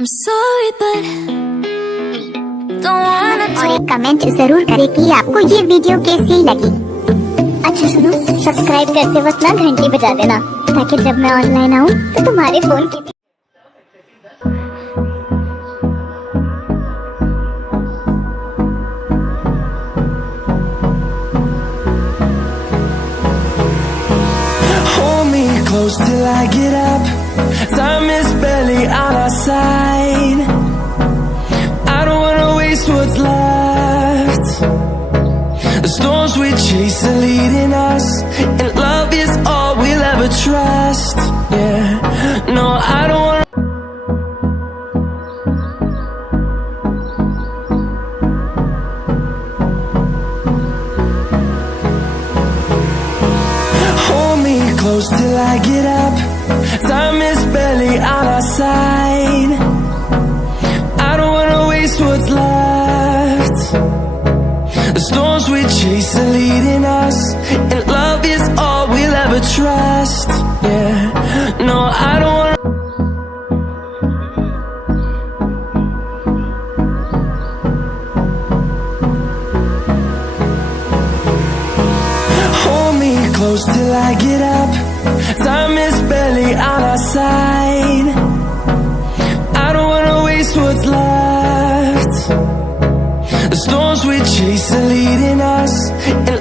I'm sorry but don't wanna और एक comment जरूर करें कि आपको ये वीडियो कैसी लगी। अच्छा सुनो, सब्सक्राइब करते वक्त ना घंटी बजा देना ताकि जब मैं ऑनलाइन आऊँ तो तुम्हारे फोन की close till I get up. Time is barely on our side. I don't wanna waste what's left. The storms we chase are leading us, and love is all we'll ever trust. Yeah, no, I don't wanna. Close till I get up. Time is barely on our side. I don't wanna waste what's left. The storms we chase are leading us, and love is all we'll ever trust. Yeah, no, I don't wanna. Hold me close till I get up. Time is barely on our side. I don't wanna waste what's left. The storms we chase are leading us, and